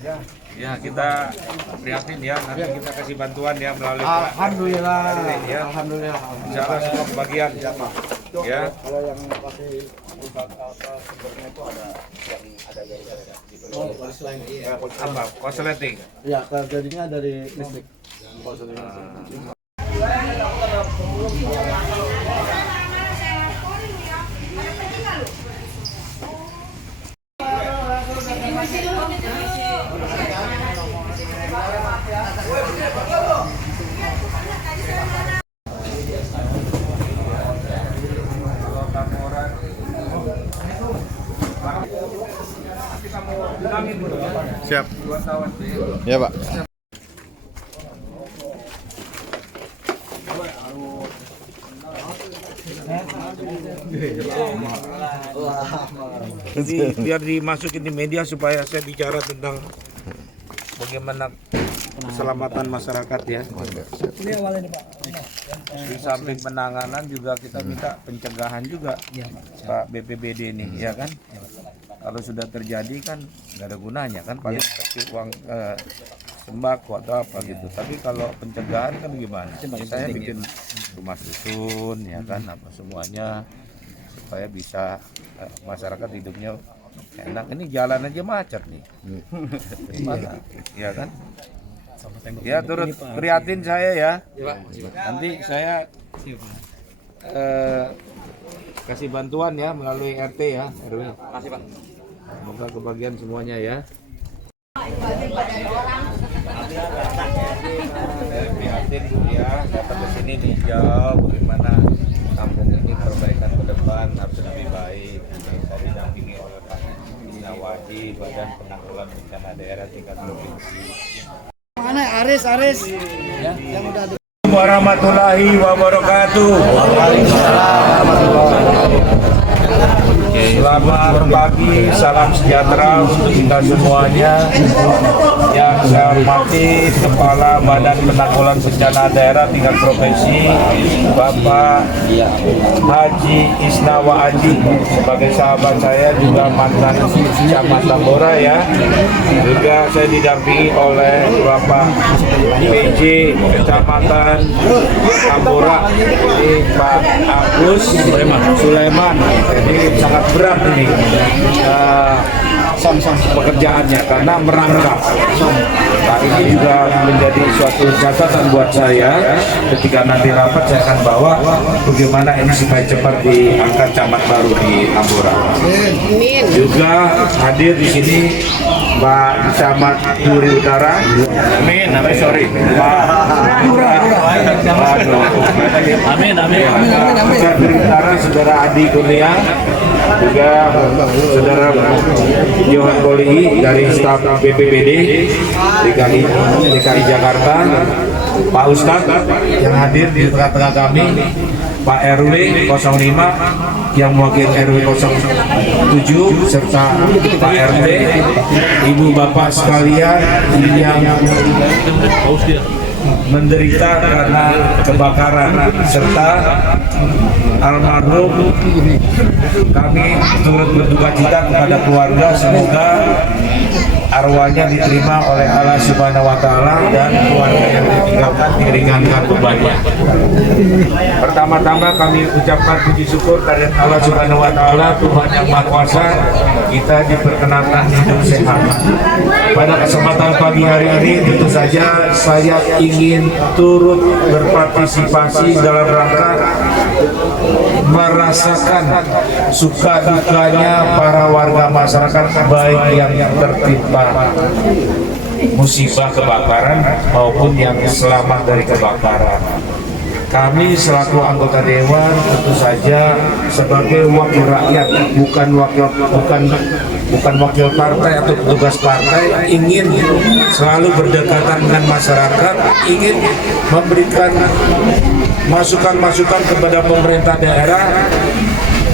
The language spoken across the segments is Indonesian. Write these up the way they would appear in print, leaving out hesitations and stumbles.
Ya, kita prihatin ya, nanti kita kasih bantuan ya melalui Alhamdulillah. ya. Alhamdulillah. Insya Allah semua kebagian ya. Kalau yang kasih sumbernya itu ada yang ada gara-gara gitu. Oh, korsleting. Iya. Apa? Korsleting? Iya, terjadinya dari listrik. Korsleting. Siap. Ya, Pak. Jadi biar dimasukin di media supaya saya bicara tentang bagaimana keselamatan masyarakat ya. Di samping penanganan juga kita minta pencegahan juga Pak BPBD ini ya kan. Kalau sudah terjadi kan nggak ada gunanya kan, paling kasih uang sembako atau apa gitu. Tapi kalau pencegahan kan gimana? Saya bikin rumah susun ya kan, apa semuanya supaya bisa masyarakat hidupnya enak. Ini jalan aja macet nih. Gimana? Ya kan? Ya turut prihatin saya ya. Nanti saya kasih bantuan ya melalui RT ya, RW. Makasih Pak. Semoga kebagian semuanya ya. Prihatin Bu ya, datang ke sini ninjau bagaimana kampung ini perbaikan ke depan harus lebih baik. Saya didampingi oleh Pak Nawadi, Badan Penanggulangan Bencana Daerah tingkat provinsi. Mana Aris ya, yang udah ada. Warahmatullahi wabarakatuh. Selamat pagi, salam sejahtera untuk kita semuanya. Yang saya hormati Kepala Badan Penanggulangan Bencana Daerah tingkat provinsi, Bapak Haji Isnawa Aji, sebagai sahabat saya juga mantan camat Tambora ya. Juga saya didampingi oleh Bapak PJ Kecamatan Tambora, ini Pak Agus Sulaiman. Ini sangat berat ini pekerjaannya karena merangkap. Nah, ini juga menjadi suatu catatan buat saya. Ketika nanti rapat saya akan bawa bagaimana ini supaya cepat diangkat camat baru di Tambora. Juga hadir di sini Mbak Camat Duri Utara. Amin, amin, sorry. Amin, amin. Camat Duri Utara, Saudara Adi Kurnia, juga Saudara Johan Boli dari staf BPBD DKI Jakarta, Pak Ustadz yang hadir di tengah-tengah kami, Pak RW 05 yang mewakili RW 07 serta Pak RT, Ibu Bapak sekalian yang menderita karena kebakaran serta almarhum, kami turut berduka cita kepada keluarga. Semoga arwahnya diterima oleh Allah Subhanahu wa Ta'ala dan keluarga yang ditinggalkan diringankan bebannya. Pertama-tama kami ucapkan puji syukur kepada Allah Subhanahu wa Ta'ala, Tuhan yang Maha Kuasa, kita diperkenankan hidup sehat. Pada kesempatan pagi hari ini tentu saja saya ingin turut berpartisipasi dalam rangka merasakan suka dukanya para warga masyarakat, baik yang tertimpa musibah kebakaran maupun yang selamat dari kebakaran. Kami selaku anggota dewan tentu saja sebagai wakil rakyat, bukan wakil partai atau petugas partai, ingin selalu berdekatan dengan masyarakat, ingin memberikan masukan-masukan kepada pemerintah daerah.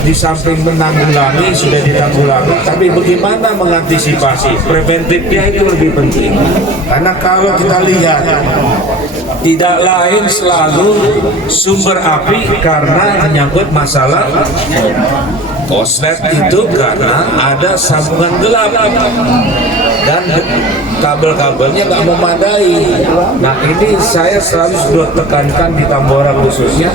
Di samping menanggulangi sudah ditanggulangi, tapi bagaimana mengantisipasi, preventifnya itu lebih penting. Karena kalau kita lihat, tidak lain selalu sumber api karena menyangkut masalah korslet itu karena ada sambungan gelap. dan kabel-kabelnya nggak memadai. Nah ini saya selalu sudah tekankan di Tambora khususnya,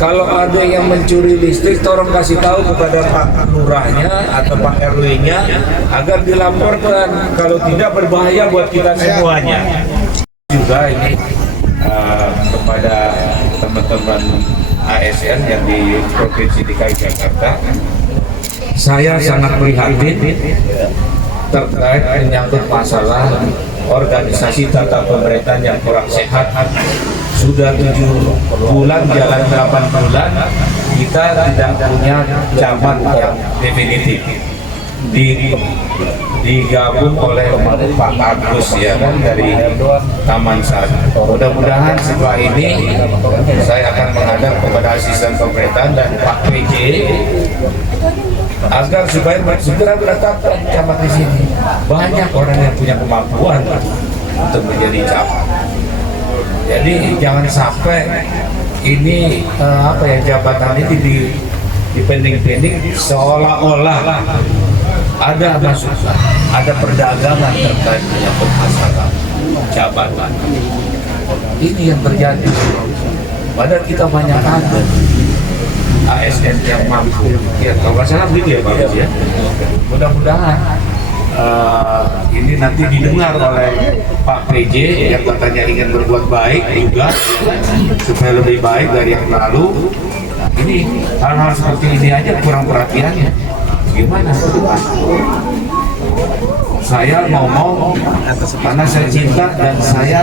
kalau ada yang mencuri listrik tolong kasih tahu kepada Pak Lurahnya atau Pak RW-nya agar dilaporkan, kalau tidak berbahaya buat kita semuanya. Juga ini kepada teman-teman ASN yang di Provinsi DKI Jakarta, saya sangat prihatin terkait menyangkut masalah organisasi tata pemerintahan yang kurang sehat. Sudah 7 bulan, jalan 8 bulan, kita tidak punya camat yang definitif. Digabung oleh Pak Agus ya kan dari Taman Sari. Mudah-mudahan setelah ini saya akan menghadap kepada asisten pemerintahan dan Pak PJ agar supaya segera menetapkan camat di sini. Banyak orang yang punya kemampuan untuk menjadi camat. Jadi jangan sampai ini jabatan ini dipending-pending seolah-olah ada masukan, ada perdagangan terkait menyangkut masalah jabatan. Ini yang terjadi. Padahal kita banyak ada ASN yang mampu. Ya, kalau nggak salah begitu ya Pak ya. Mudah-mudahan ini nanti didengar oleh Pak PJ yang katanya ingin berbuat baik juga supaya lebih baik dari yang lalu. Ini hal-hal seperti ini aja kurang perhatiannya. Gimana? Saya ngomong karena saya cinta dan saya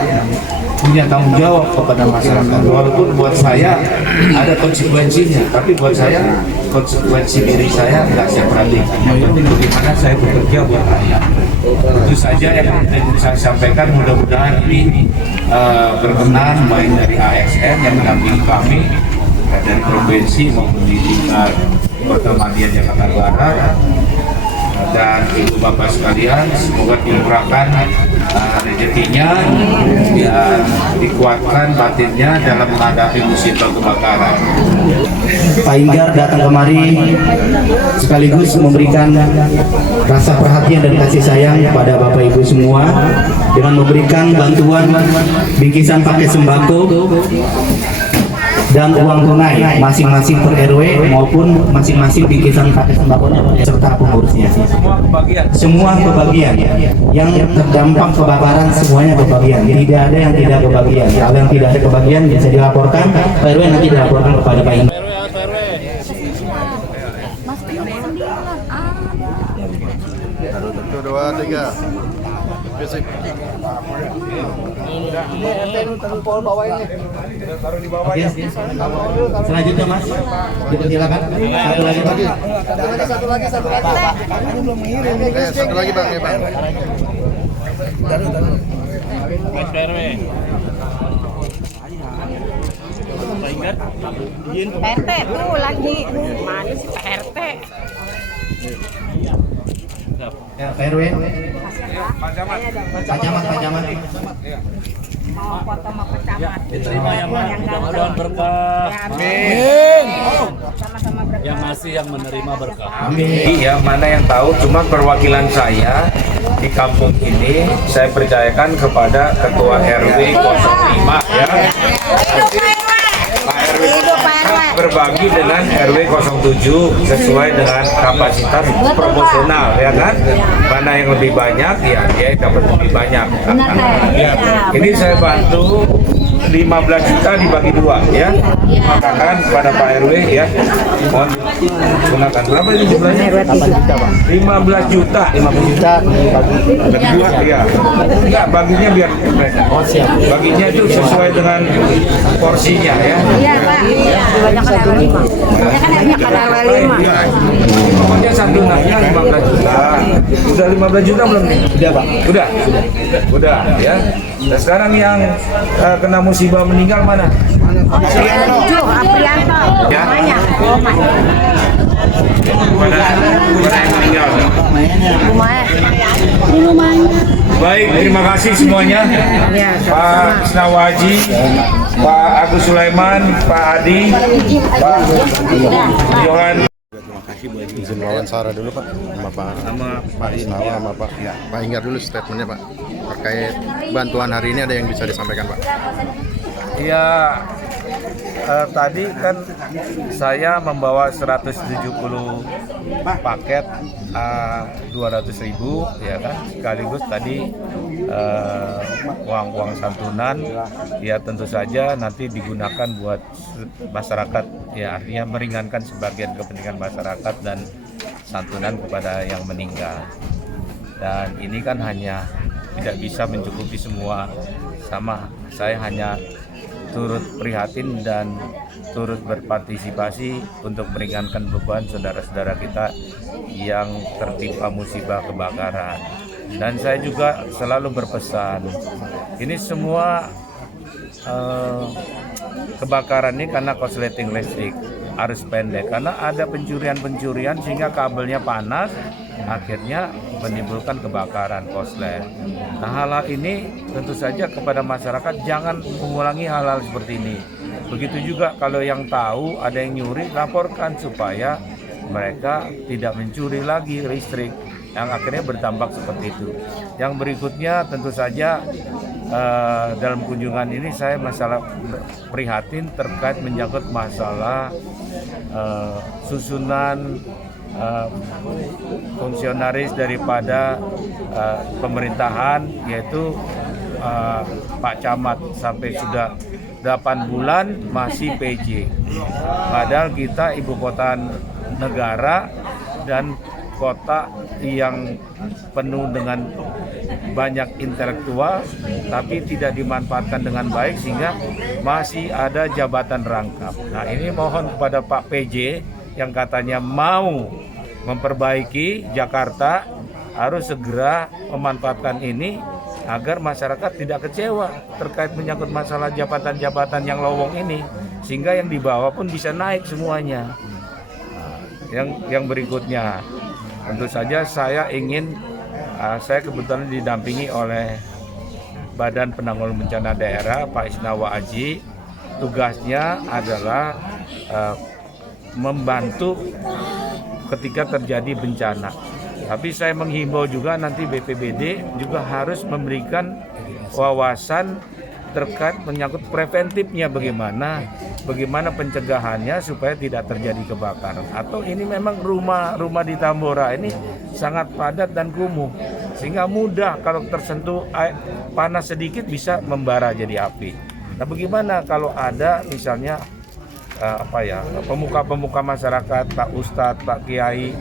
punya tanggung jawab kepada masyarakat. Walaupun buat saya ada konsekuensinya, tapi buat saya konsekuensi diri saya tidak saya perhatikan. Yang penting bagaimana saya bekerja buat rakyat. Itu saja yang ingin saya sampaikan. Mudah-mudahan ini berkenan baik dari ASN yang mendampingi kami dari provinsi maupun di tingkat Kota Madiun Jakarta Barat, dan ibu bapak sekalian, semoga dimurahkan rezekinya dan dikuatkan batinnya dalam menghadapi musibah kebakaran. Pak Inggar datang kemari sekaligus memberikan rasa perhatian dan kasih sayang kepada Bapak Ibu semua dengan memberikan bantuan bingkisan paket sembako dan uang tunai masing-masing per RW maupun masing-masing bingkisan paket sembakonya serta pengurusnya. Semua kebagian yang terdampak kebakaran, semuanya kebagian. Tidak ada yang tidak kebagian. Kalau yang tidak ada kebagian bisa dilaporkan Pak RW, nanti dilaporkan kepada Pak Inggar. Satu, dua, tiga. Fisik. Oke. Selanjutnya Mas, dipersilakan. Satu lagi. Satu lagi Bang, ya Bang. RT tuh lagi mana sih Pak RT? Ya, Pak RW. Pak Camat. Mau foto sama Pak Camat. Diterima ya Mak, mudah-mudahan berkah. Amin. Sama-sama berkah. Yang ngasih yang menerima berkah. Amin. Ya, mana yang tahu, cuma perwakilan saya di kampung ini saya percayakan kepada Ketua RW 05 ya. Pak RW berbagi dengan RW 07 sesuai dengan kapasitas proporsional ya kan. Mana yang lebih banyak ya dia dapat lebih banyak. Ya, ini saya bantu 15 juta dibagi 2 ya. Makakan kepada Pak RW ya. Mohon gunakan berapa ini jumlahnya? 15 juta. 15 juta bagi 2 ya. Enggak, baginya biar baginya itu sesuai dengan porsinya ya. Iya Pak. Kebanyakan RW 5. Kebanyakan RW 5. Pokoknya santunannya 15 juta. Sudah 15 juta belum nih? Sudah Pak. Udah ya. Dan sekarang yang kena musibah meninggal mana? Aprianto. Ya. Banyak. Mana yang meninggal? Rumahnya. Baik, terima kasih semuanya. Pak Isnawaji, Pak Agus Sulaiman, Pak Adi, Pak Johan. Izin wawancara dulu Pak sama Pak Isnawa sama Pak Inggar dulu statementnya Pak terkait bantuan hari ini, ada yang bisa disampaikan Pak? Ya, tadi kan saya membawa 170 paket 200.000 ya kan, sekaligus tadi uang santunan ya tentu saja nanti digunakan buat masyarakat, ya artinya meringankan sebagian kepentingan masyarakat dan santunan kepada yang meninggal. Dan ini kan hanya tidak bisa mencukupi semua, sama saya hanya turut prihatin dan turut berpartisipasi untuk meringankan beban saudara-saudara kita yang tertimpa musibah kebakaran. Dan saya juga selalu berpesan, ini semua kebakaran ini karena korsleting listrik, arus pendek, karena ada pencurian sehingga kabelnya panas, akhirnya menimbulkan kebakaran korslet. Nah, hal-hal ini tentu saja kepada masyarakat jangan mengulangi hal-hal seperti ini. Begitu juga kalau yang tahu ada yang nyuri, laporkan supaya mereka tidak mencuri lagi listrik yang akhirnya berdampak seperti itu. Yang berikutnya tentu saja dalam kunjungan ini saya masalah prihatin terkait menyangkut masalah susunan fungsionaris daripada pemerintahan, yaitu Pak Camat sampai sudah 8 bulan masih PJ. Padahal kita ibu kota negara dan kota yang penuh dengan banyak intelektual, tapi tidak dimanfaatkan dengan baik sehingga masih ada jabatan rangkap. Nah, ini mohon kepada Pak PJ yang katanya mau memperbaiki Jakarta harus segera memanfaatkan ini agar masyarakat tidak kecewa terkait menyangkut masalah jabatan-jabatan yang lowong ini, sehingga yang di bawah pun bisa naik semuanya. Yang berikutnya tentu saja saya ingin, saya kebetulan didampingi oleh Badan Penanggulangan Bencana Daerah Pak Isnawa Aji. Tugasnya adalah membantu ketika terjadi bencana. Tapi saya menghimbau juga nanti BPBD juga harus memberikan wawasan terkait menyangkut preventifnya, bagaimana pencegahannya supaya tidak terjadi kebakaran. Atau ini memang rumah di Tambora ini sangat padat dan kumuh, sehingga mudah kalau tersentuh panas sedikit bisa membara jadi api. Nah, bagaimana kalau ada misalnya pemuka-pemuka masyarakat, Pak Ustadz, Pak Kiai,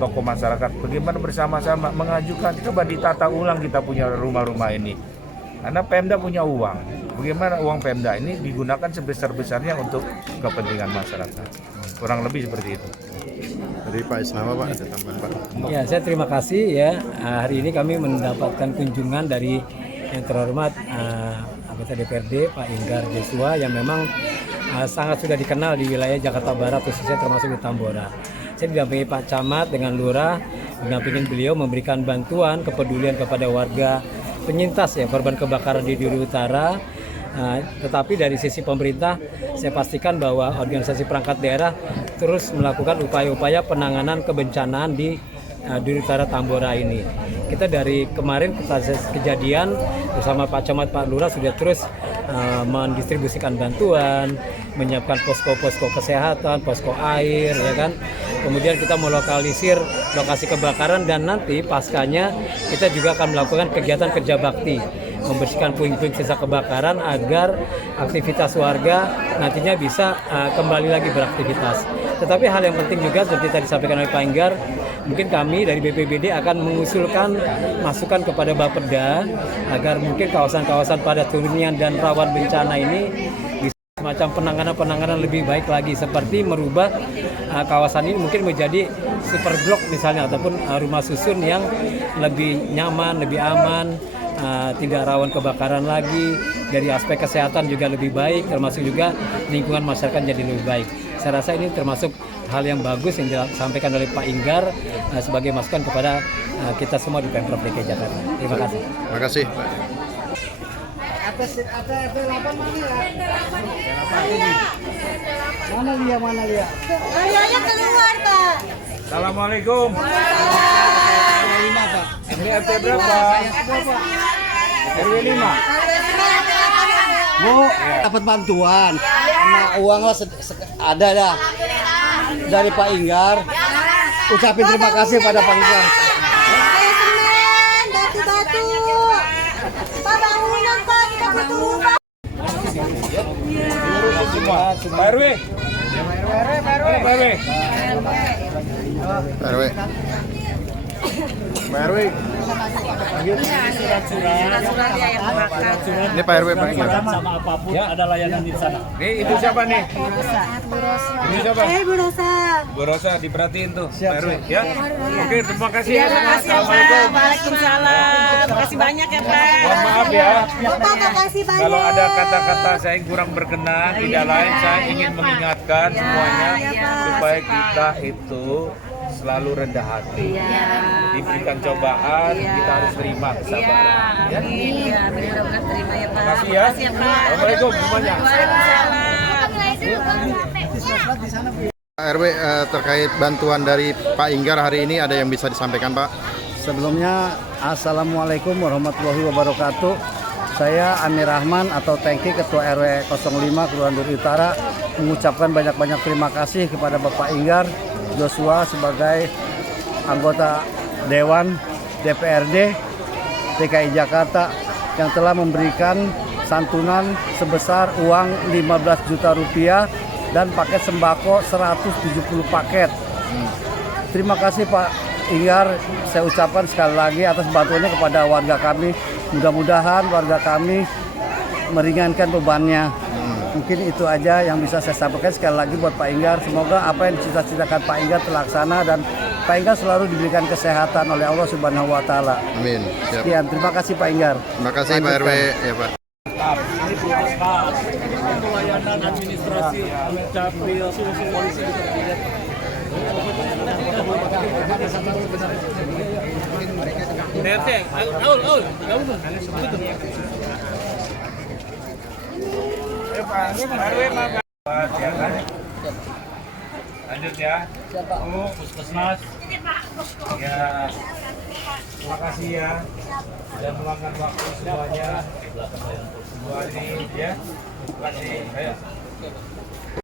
tokoh masyarakat, bagaimana bersama-sama mengajukan coba ditata ulang kita punya rumah-rumah ini. Karena Pemda punya uang, bagaimana uang Pemda ini digunakan sebesar-besarnya untuk kepentingan masyarakat. Kurang lebih seperti itu. Dari Pak Isnawa Pak, ada tambahan Pak? Ya, saya terima kasih ya. Hari ini kami mendapatkan kunjungan dari yang terhormat anggota DPRD Pak Inggar Joshua yang memang sangat sudah dikenal di wilayah Jakarta Barat, khususnya termasuk di Tambora. Saya didampingi Pak Camat dengan Lurah, mendampingi beliau memberikan bantuan kepedulian kepada warga penyintas ya korban kebakaran di Duri Utara. Tetapi dari sisi pemerintah saya pastikan bahwa organisasi perangkat daerah terus melakukan upaya-upaya penanganan kebencanaan di Duri Utara Tambora ini. Kita dari kemarin kejadian bersama Pak Camat, Pak Lurah sudah terus mendistribusikan bantuan, menyiapkan posko-posko kesehatan, posko air, ya kan. Kemudian kita melokalisir lokasi kebakaran dan nanti paskanya kita juga akan melakukan kegiatan kerja bakti, membersihkan puing-puing sisa kebakaran agar aktivitas warga nantinya bisa kembali lagi beraktivitas. Tetapi hal yang penting juga seperti tadi disampaikan oleh Pak Inggar, mungkin kami dari BPBD akan mengusulkan masukan kepada Bapeda agar mungkin kawasan-kawasan padat hunian dan rawan bencana ini bisa semacam penanganan lebih baik lagi, seperti merubah kawasan ini mungkin menjadi super blok misalnya, ataupun rumah susun yang lebih nyaman, lebih aman, tidak rawan kebakaran lagi. Dari aspek kesehatan juga lebih baik, termasuk juga lingkungan masyarakat jadi lebih baik. Saya rasa ini termasuk hal yang bagus yang disampaikan oleh Pak Inggar sebagai masukan kepada kita semua di Pemprov DKI Jakarta. Terima kasih. Terima kasih Pak. Kaliannya keluar, Pak. Assalamualaikum. Ini RT berapa? RW 5. Bu, dapat bantuan. Sama uang lah ada dah dari Pak Inggar. Ucapin terima kasih pada Pak Inggar. Semen, batu-batu. Pak bangunan, Pak. Kita butuh rumah. Semua. Pak RW. Pak RW. Pak RW. Pak RW. Ini Pak RW Pak Ingar. Sama apapun ada layanan di sana. Nih, itu siapa nih? Ini siapa? Bu Rosa. Bu Rosa, diperhatiin tuh, Pak RW ya. Oke, terima kasih ya. Assalamualaikum. Waalaikumsalam. Terima kasih banyak ya, Pak. Mohon maaf ya. Bapak, makasih banyak. Kalau ada kata-kata saya yang kurang berkenan, tidak lain saya ingin mengingatkan semuanya supaya kita itu selalu rendah hati. Diberikan cobaan, kita harus terima kesabaran. Ya. Amin. Ya, mudah-mudahan terima ya, Pak. Terima kasih ya. Pak. Assalamualaikum semuanya. Pak RW terkait bantuan dari Pak Inggar hari ini ada yang bisa disampaikan Pak? Sebelumnya, Assalamualaikum warahmatullahi wabarakatuh. Saya Amir Rahman atau Tengki, Ketua RW 05 Kelurahan Duri Utara, mengucapkan banyak-banyak terima kasih kepada Bapak Inggar Joshua sebagai anggota Dewan DPRD DKI Jakarta yang telah memberikan santunan sebesar uang 15 juta rupiah dan paket sembako 170 paket. Terima kasih Pak Inggar, saya ucapkan sekali lagi atas bantuannya kepada warga kami. Mudah-mudahan warga kami meringankan bebannya. Mungkin itu aja yang bisa saya sampaikan sekali lagi buat Pak Inggar. Semoga apa yang dicita-citakan Pak Inggar terlaksana dan Pak Inggar selalu diberikan kesehatan oleh Allah Subhanahu wa taala. Amin. Siap. Sekian, terima kasih Pak Inggar. Terima kasih Pak RW ya Pak. Ini puskesmas, pelayanan administrasi, capil, polisi bisa dilihat. DRT, Aul, gabung. Lanjut ya. Puskesmas. Ya, terima kasih ya. Dan meluangkan waktu semuanya. Semua ini ya. Terima kasih. Ayo.